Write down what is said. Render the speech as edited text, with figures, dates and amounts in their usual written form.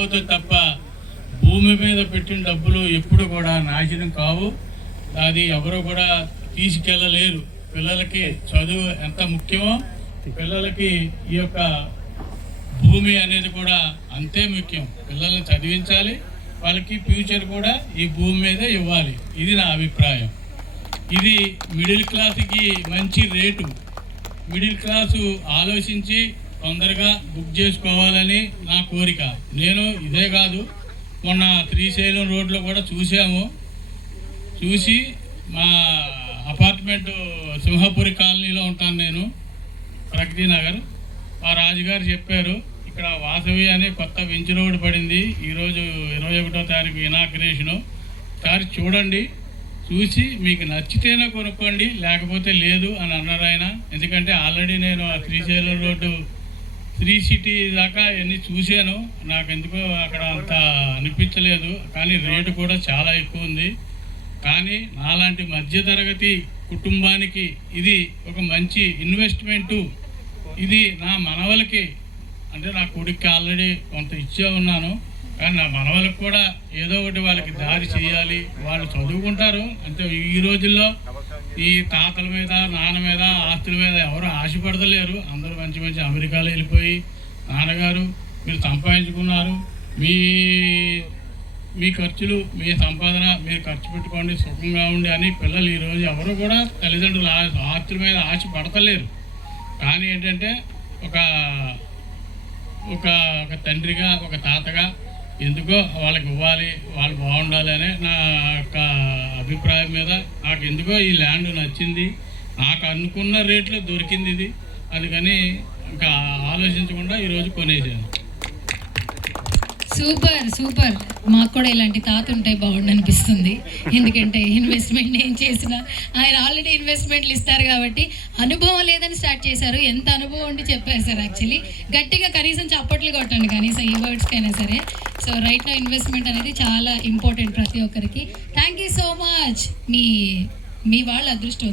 అవుతుంది తప్ప భూమి మీద పెట్టిన డబ్బులు ఎప్పుడు కూడా నాశనం కావు. అది ఎవరు కూడా తీసుకెళ్ళలేరు. పిల్లలకి చదువు ఎంత ముఖ్యమో పిల్లలకి ఈ యొక్క భూమి అనేది కూడా అంతే ముఖ్యం. పిల్లల్ని చదివించాలి, వాళ్ళకి ఫ్యూచర్ కూడా ఈ భూమి మీద ఇవ్వాలి. ఇది నా అభిప్రాయం. ఇది మిడిల్ క్లాస్కి మంచి రేటు. మిడిల్ క్లాసు ఆలోచించి తొందరగా బుక్ చేసుకోవాలని నా కోరిక. నేను ఇదే కాదు, మొన్న శ్రీశైలం రోడ్లో కూడా చూసి మా అపార్ట్మెంటు సింహపురి కాలనీలో ఉంటాను నేను, ప్రగతి నగర్. మా రాజుగారు చెప్పారు ఇక్కడ వాసవి అనే కొత్త వెంచ్ రోడ్ పడింది, ఈరోజు 21వ తారీఖు ఇనాగ్రేషను. ఒకసారి చూడండి, చూసి మీకు నచ్చితేనే కొనుక్కోండి, లేకపోతే లేదు అని అన్నారు ఆయన. ఎందుకంటే ఆల్రెడీ నేను ఆ శ్రీశైలం రోడ్డు 3 సిటీ దాకా అన్నీ చూశాను. నాకు ఎందుకో అక్కడ అంత అనిపించలేదు, కానీ రేటు కూడా చాలా ఎక్కువ ఉంది. కానీ నాలాంటి మధ్యతరగతి కుటుంబానికి ఇది ఒక మంచి ఇన్వెస్ట్మెంటు. ఇది నా మనవలకి, అంటే నా కొడుక్కి ఆల్రెడీ కొంత ఇచ్చే ఉన్నాను, కానీ నా మనవలకు కూడా ఏదో ఒకటి వాళ్ళకి దారి చేయాలి. వాళ్ళు చదువుకుంటారు అంటే ఈ రోజుల్లో ఈ తాతల మీద నాన్న మీద ఆస్తుల మీద ఎవరు ఆశపడతలేరు. అందరూ మంచి మంచి అమెరికాలో వెళ్ళిపోయి, నాన్నగారు మీరు సంపాదించుకున్నారు, మీ ఖర్చులు మీ సంపాదన మీరు ఖర్చు పెట్టుకోండి, సుఖంగా ఉండి అని పిల్లలు ఈరోజు ఎవరు కూడా తల్లిదండ్రులు ఆస్తుల మీద ఆశ పడతలేరు. కానీ ఏంటంటే ఒక తండ్రిగా ఒక తాతగా ఎందుకో వాళ్ళకి ఇవ్వాలి, వాళ్ళు బాగుండాలి అనే నా యొక్క అభిప్రాయం మీద నాకు ఎందుకో ఈ ల్యాండ్ నచ్చింది. నాకు అనుకున్న రేట్లో దొరికింది ఇది, అందుకని ఇంకా ఆలోచించకుండా ఈరోజు కొనేసాను. సూపర్. మాకు కూడా ఇలాంటి తాత ఉంటే బాగుండు అనిపిస్తుంది. ఎందుకంటే ఇన్వెస్ట్మెంట్ ఏం చేసినా ఆయన ఆల్రెడీ ఇన్వెస్ట్మెంట్లు ఇస్తారు కాబట్టి అనుభవం లేదని స్టార్ట్ చేశారు. ఎంత అనుభవం ఉండి చెప్పారు సార్. యాక్చువల్లీ గట్టిగా కనీసం చప్పట్లు కొట్టండి కనీసం ఈ వర్డ్స్కైనా సరే. సో రైట్ నో ఇన్వెస్ట్మెంట్ అనేది చాలా ఇంపార్టెంట్ ప్రతి ఒక్కరికి. Thank you so much. మీ వాళ్ళ అదృష్టం.